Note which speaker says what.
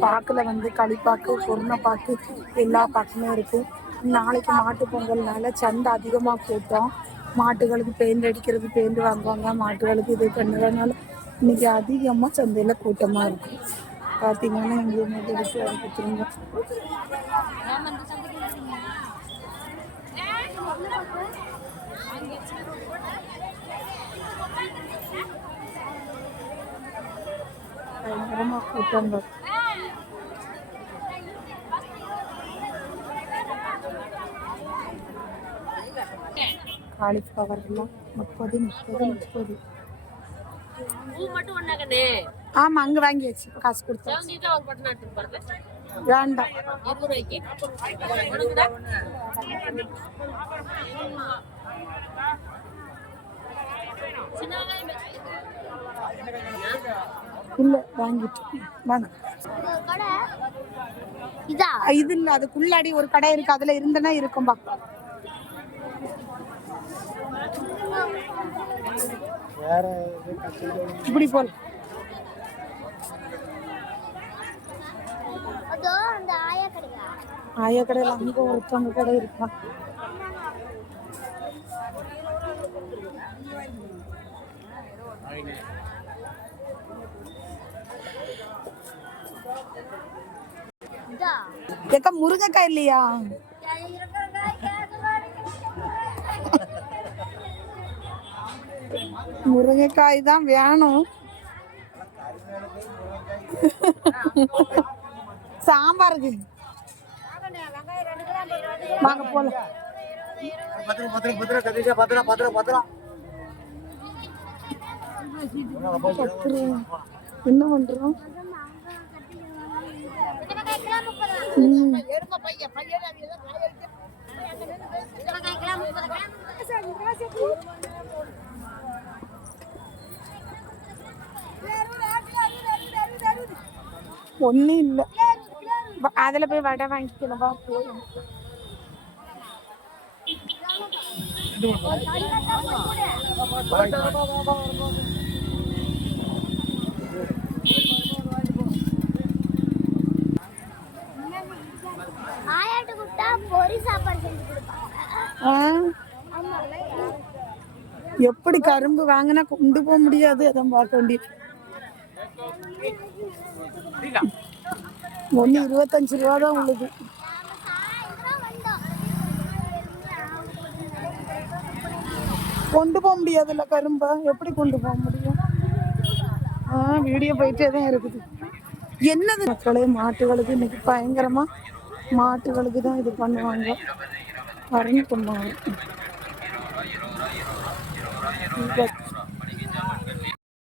Speaker 1: பாக்குல வந்து களிப்பாக்கு பொருணைப்பாக்கு எல்லா பாக்குமே இருக்கு. நாளைக்கு மாட்டு பொங்கல்னால சந்தை அதிகமா கூட்டம் மாட்டுகளுக்கு பெயிண்ட் அடிக்கிறது பெயிண்ட் வாங்குவாங்க. மாட்டுகளுக்கு இது பண்ணுறதுனால இன்னைக்கு அதிகமா சந்தையில கூட்டமா இருக்கும் பாத்தீங்கன்னா இங்கே எடுத்து திரும்ப பயங்கரமா காலிஃப்ளவர் எல்லாம் முப்பது முப்பது. முப்பது ஆமா அங்க வாங்கியாச்சு. காசு கொடுத்தா வேண்டாம். இல்ல வாங்கிட்டு. வேணாம்
Speaker 2: இது?
Speaker 1: இல்ல அதுக்குள்ளாடி ஒரு கடை இருக்கு. அதுல இருந்தனா இருக்கும்பா இப்படி போல.
Speaker 2: அதோ அந்த ஆயா கடையா
Speaker 1: ஆயா கடையில அங்க ஒருத்தவங்க கடை இருக்கா? ஏக்கா முருங்கைக்காய் இல்லையா? முருங்கைக்காய் தான் வேணும் சாம்பாருக்கு வாங்க போல என்ன பண்றோம்? ம். ஒண்ணும் இல்ல அதுல போய் வடை வாங்கிக்கலாம் வா போதும்
Speaker 2: ஆயாட்டு கூப்பிட்டா பொரி சாப்பாடு செஞ்சு கொடுப்பாங்க
Speaker 1: ஆ? எப்படி கரும்பு வாங்கினா கொண்டு போக முடியாது அதான் பார்க்க வேண்டியது ஒன்று இருபத்தஞ்சு ரூபா தான் உள்ளது. கொண்டு போக முடியாதுல்ல கரும்பை? எப்படி கொண்டு போக முடியும்? ஆ வீடியோ போயிட்டே தான் இருக்குது. என்னது? மக்களே மாட்டுகளுக்கு இன்னைக்கு பயங்கரமாக மாட்டுகளுக்கு தான் இது பண்ணுவாங்க. வரணும் பண்ணுவாங்க